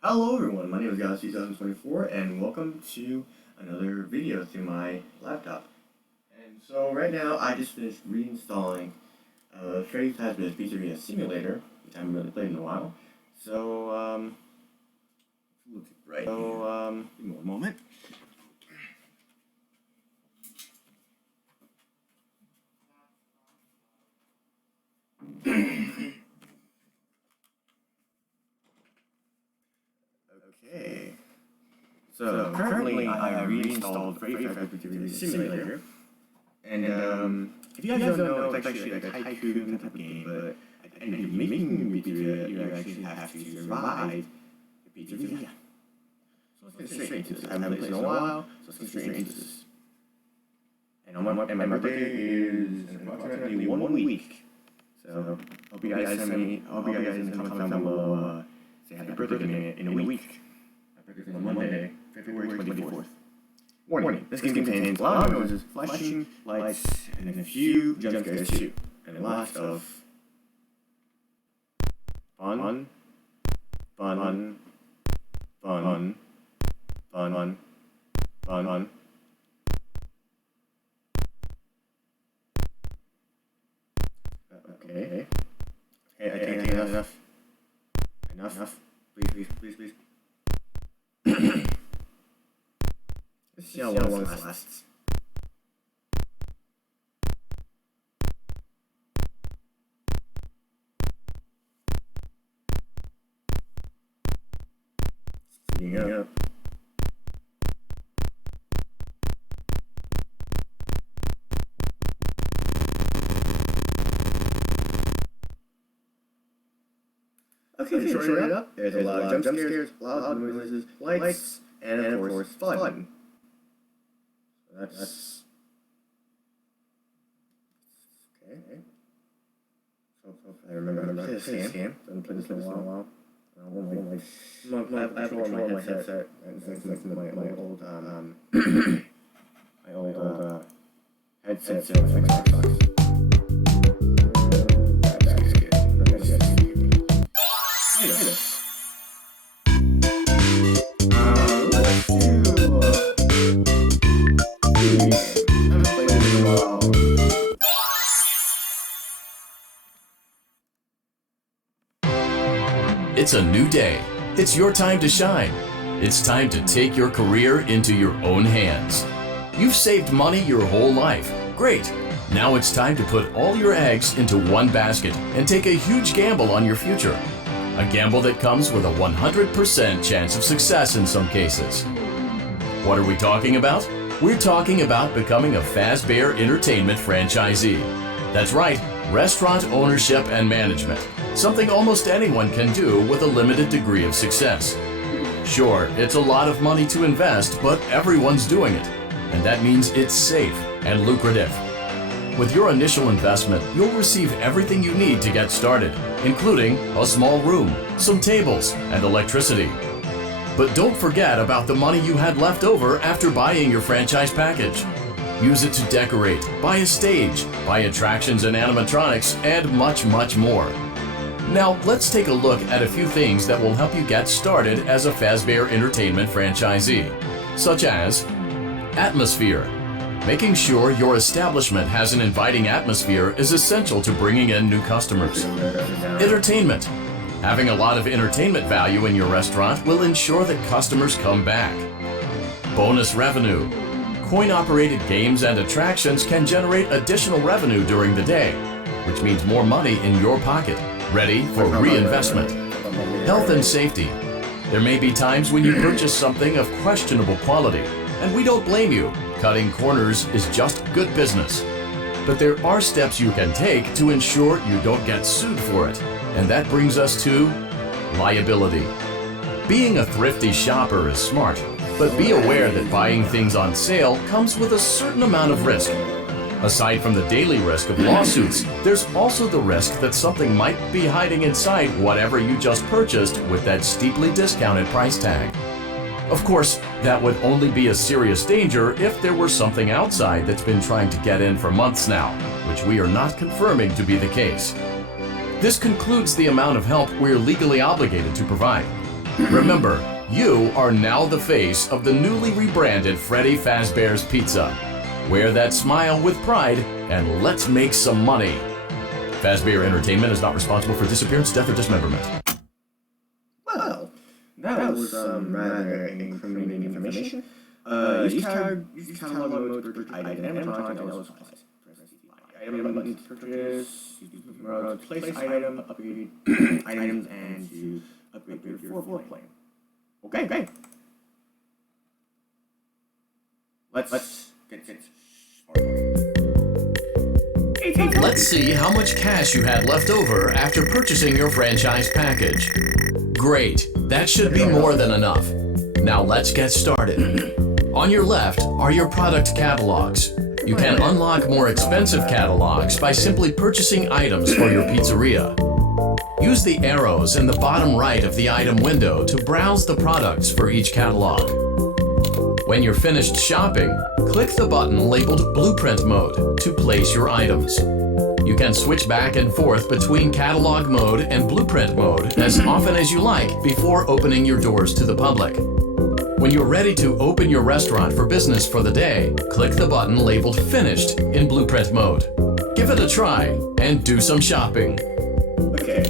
Hello everyone, my name is Galaxy2024 and welcome to another video through my laptop. And so right now I just finished reinstalling Freddy Fazbears Pizzaria Simulator, which I haven't really played in a while. So give me one moment. Okay. So currently I reinstalled Freddy Fazbears Simulator, and if you guys don't know, it's actually like a tycoon type of game, but and if you're making a pizzeria, you actually have to survive the pizzeria. So let's get straight into this. I haven't played in a while, so let's get straight into this. And my birthday is in approximately 1 week. So hope you guys in the comments down below say happy birthday to me in a week. My birthday is on Monday, February 24th. Warning, this game contains loud noises, flashing lights, and a few jump scares too. And a lot of fun. Okay. Okay, I think enough. Enough. Please. Let's see how long this lasts. Speeding up. Okay, shorten it up. There's a lot of jump scares, loud noises, lights, and of course, fun. So that's okay. So I remember how to play this game. I haven't played this in a while. I have control on my headset. It's next to my old headset. Xbox. It's a new day. It's your time to shine. It's time to take your career into your own hands. You've saved money your whole life. Great. Now it's time to put all your eggs into one basket and take a huge gamble on your future. A gamble that comes with a 100% chance of success in some cases. What are we talking about? We're talking about becoming a Fazbear Entertainment franchisee. That's right, restaurant ownership and management. Something almost anyone can do with a limited degree of success. Sure, it's a lot of money to invest, but everyone's doing it. And that means it's safe and lucrative. With your initial investment, you'll receive everything you need to get started, including a small room, some tables, and electricity. But don't forget about the money you had left over after buying your franchise package. Use it to decorate, buy a stage, buy attractions and animatronics, and much more. Now, let's take a look at a few things that will help you get started as a Fazbear Entertainment franchisee, such as atmosphere. Making sure your establishment has an inviting atmosphere is essential to bringing in new customers. Entertainment. Having a lot of entertainment value in your restaurant will ensure that customers come back. Bonus revenue. Coin-operated games and attractions can generate additional revenue during the day, which means more money in your pocket, ready for reinvestment. Health and safety. There may be times when you purchase something of questionable quality, and we don't blame you. Cutting corners is just good business. But there are steps you can take to ensure you don't get sued for it, and that brings us to liability. Being a thrifty shopper is smart, but be aware that buying things on sale comes with a certain amount of risk. Aside from the daily risk of lawsuits, there's also the risk that something might be hiding inside whatever you just purchased with that steeply discounted price tag. Of course, that would only be a serious danger if there were something outside that's been trying to get in for months now, which we are not confirming to be the case. This concludes the amount of help we're legally obligated to provide. Remember, you are now the face of the newly rebranded Freddy Fazbears Pizza. Wear that smile with pride and let's make some money. Fazbear Entertainment is not responsible for disappearance, death, or dismemberment. Well, that was rather incriminating information. Use catalog mode to purchase items and electronics and other supplies. Item button to purchase, to place item, upgrade items, and to upgrade your floor plan. Okay. Let's get started. Let's see how much cash you had left over after purchasing your franchise package. Great, that should be more than enough. Now let's get started. On your left are your product catalogs. You can unlock more expensive catalogs by simply purchasing items for your pizzeria. Use the arrows in the bottom right of the item window to browse the products for each catalog. When you're finished shopping, click the button labeled Blueprint Mode to place your items. You can switch back and forth between Catalog Mode and Blueprint Mode as often as you like before opening your doors to the public. When you're ready to open your restaurant for business for the day, click the button labeled Finished in Blueprint Mode. Give it a try and do some shopping. Okay,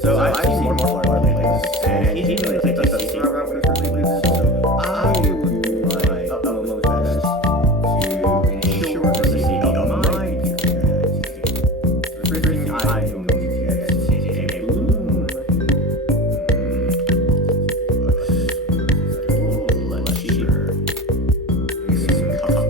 so I've seen more floor plans, and he didn't really take us around with her plans, so I would do my utmost best to ensure the safety of my pizzeria. The first thing I am going to get is a balloon. Let's cheaper. Some cups.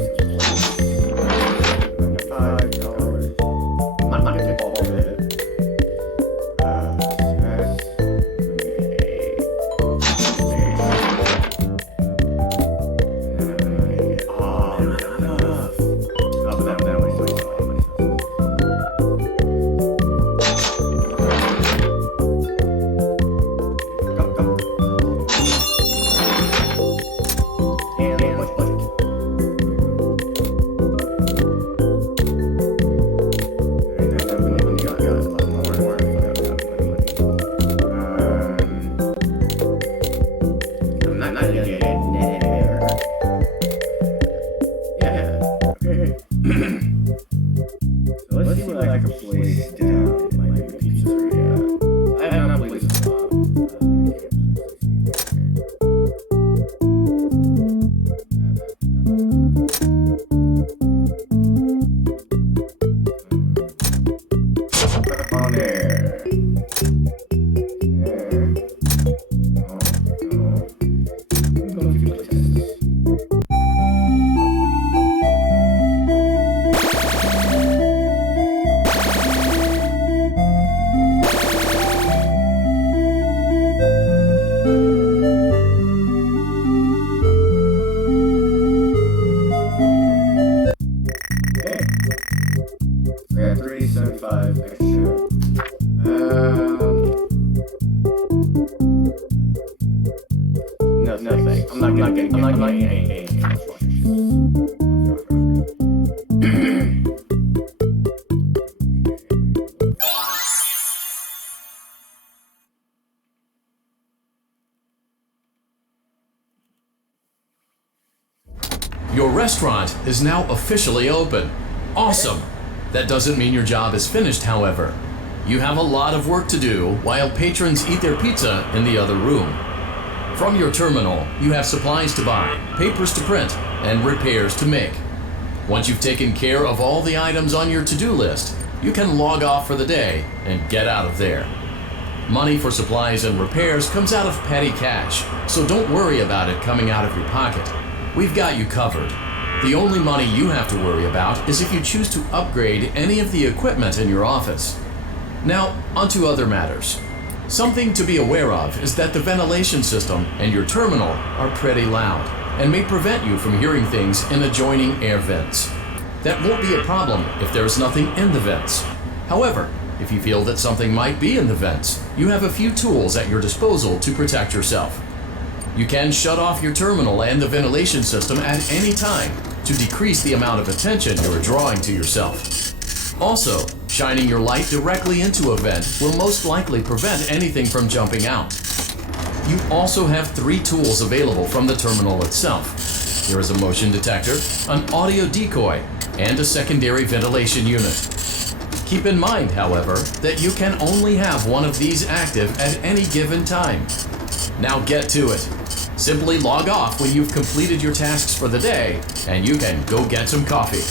$5. I'm not gonna get all of it. Your restaurant is now officially open. Awesome! That doesn't mean your job is finished, however. You have a lot of work to do while patrons eat their pizza in the other room. From your terminal, you have supplies to buy, papers to print, and repairs to make. Once you've taken care of all the items on your to-do list, you can log off for the day and get out of there. Money for supplies and repairs comes out of petty cash, so don't worry about it coming out of your pocket. We've got you covered. The only money you have to worry about is if you choose to upgrade any of the equipment in your office. Now, onto other matters. Something to be aware of is that the ventilation system and your terminal are pretty loud and may prevent you from hearing things in adjoining air vents. That won't be a problem if there's nothing in the vents. However, if you feel that something might be in the vents, you have a few tools at your disposal to protect yourself. You can shut off your terminal and the ventilation system at any time to decrease the amount of attention you are drawing to yourself. Also, shining your light directly into a vent will most likely prevent anything from jumping out. You also have 3 tools available from the terminal itself. There is a motion detector, an audio decoy, and a secondary ventilation unit. Keep in mind, however, that you can only have one of these active at any given time. Now get to it. Simply log off when you've completed your tasks for the day, and you can go get some coffee.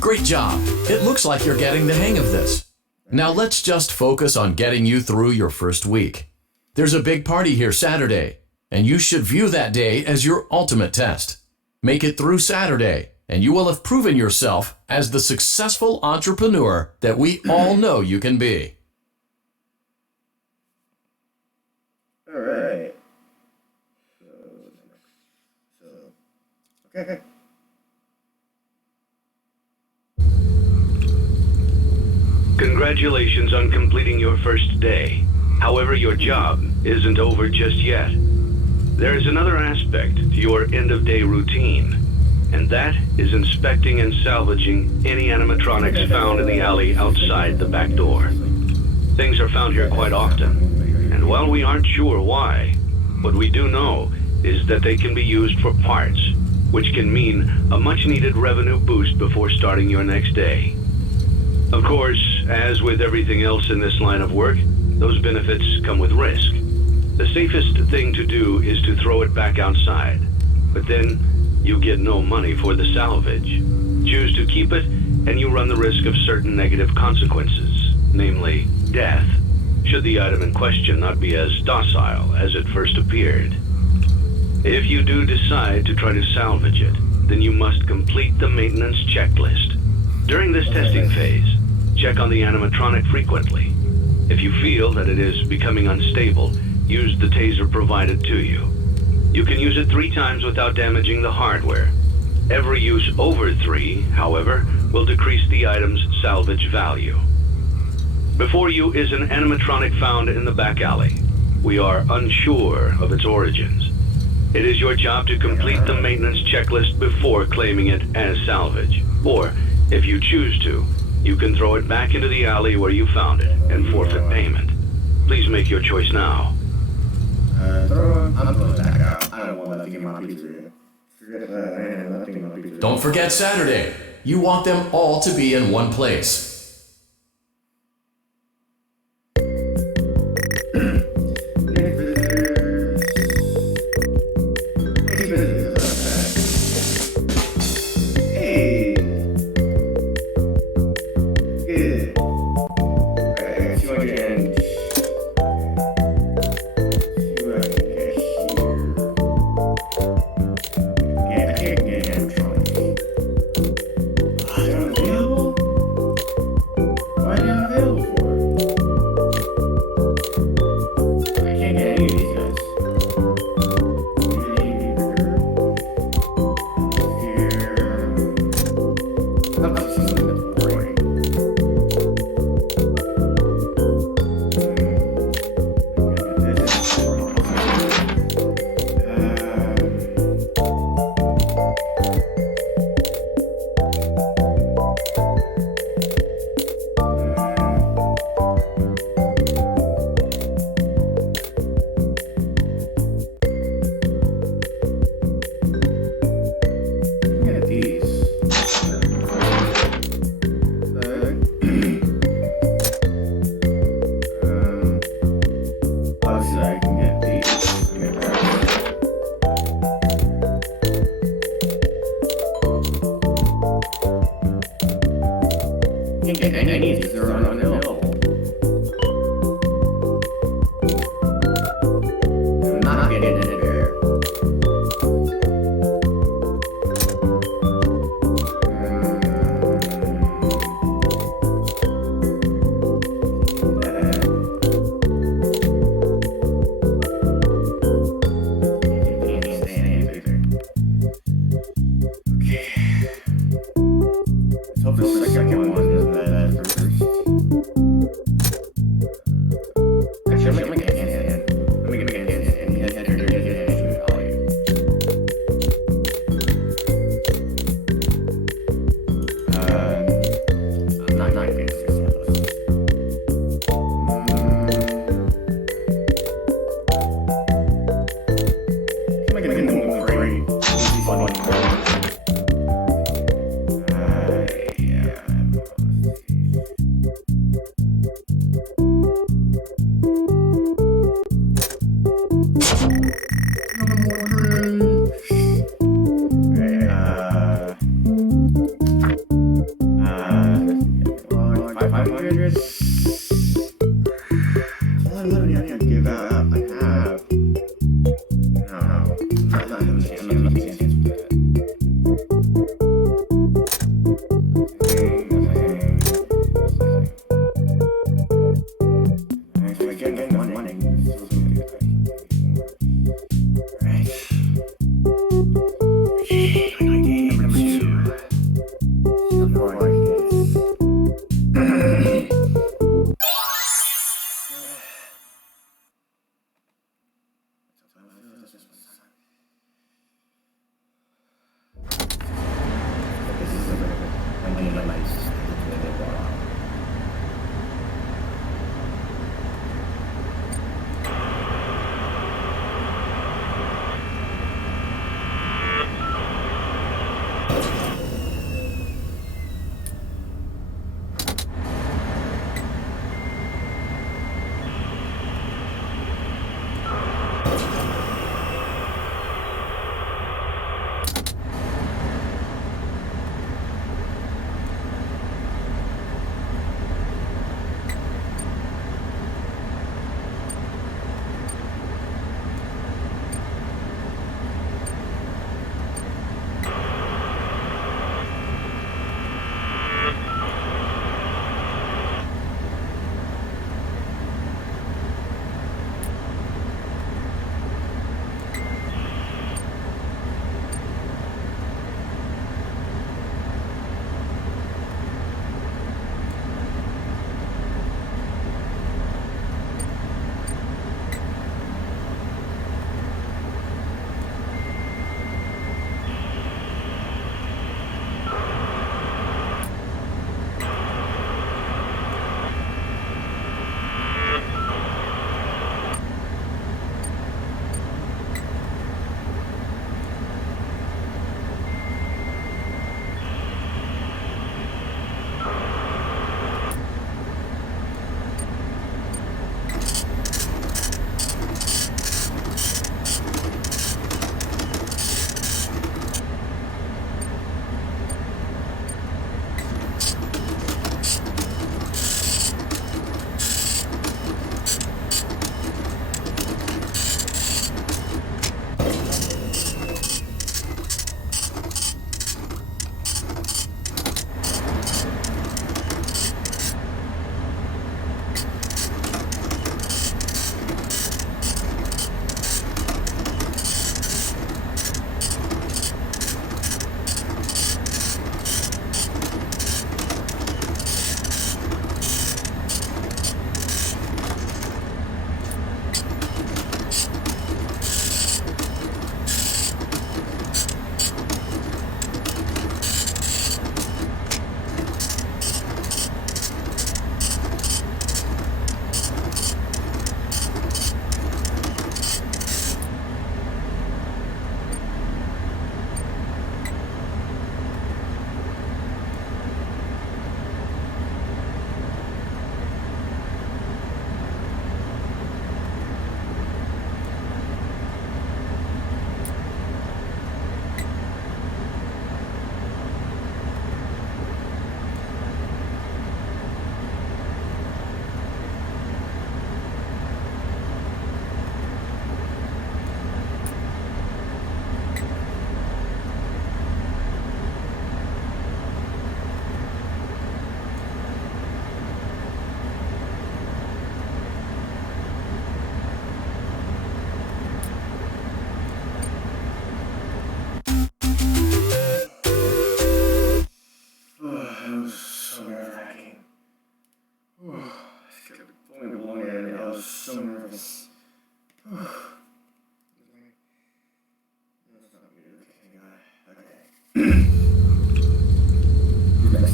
Great job! It looks like you're getting the hang of this. Now let's just focus on getting you through your first week. There's a big party here Saturday, and you should view that day as your ultimate test. Make it through Saturday, and you will have proven yourself as the successful entrepreneur that we all know you can be. All right. Okay. Congratulations on completing your first day. However, your job isn't over just yet. There is another aspect to your end-of-day routine, and that is inspecting and salvaging any animatronics found in the alley outside the back door. Things are found here quite often, and while we aren't sure why, what we do know is that they can be used for parts, which can mean a much-needed revenue boost before starting your next day. Of course, as with everything else in this line of work, those benefits come with risk. The safest thing to do is to throw it back outside, but then you get no money for the salvage. Choose to keep it, and you run the risk of certain negative consequences, namely death, should the item in question not be as docile as it first appeared. If you do decide to try to salvage it, then you must complete the maintenance checklist. During this testing phase, check on the animatronic frequently. If you feel that it is becoming unstable, use the taser provided to you. You can use it 3 times without damaging the hardware. Every use over 3, however, will decrease the item's salvage value. Before you is an animatronic found in the back alley. We are unsure of its origins. It is your job to complete the maintenance checklist before claiming it as salvage. Or, if you choose to, you can throw it back into the alley where you found it and forfeit payment. Please make your choice now. I'm throwing it back out. I don't want that to get my pizzeria. Forget that, man. That thing in my pizzeria. Don't forget Saturday. You want them all to be in one place.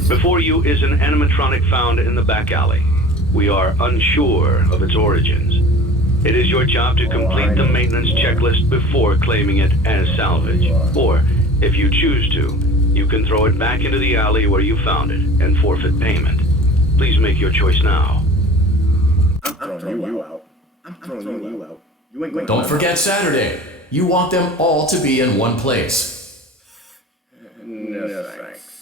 Before you is an animatronic found in the back alley. We are unsure of its origins. It is your job to complete the maintenance checklist before claiming it as salvage. Or, if you choose to, you can throw it back into the alley where you found it and forfeit payment. Please make your choice now. I'm throwing you out. I'm throwing you out. You ain't going. Don't forget Saturday. You want them all to be in one place. No thanks.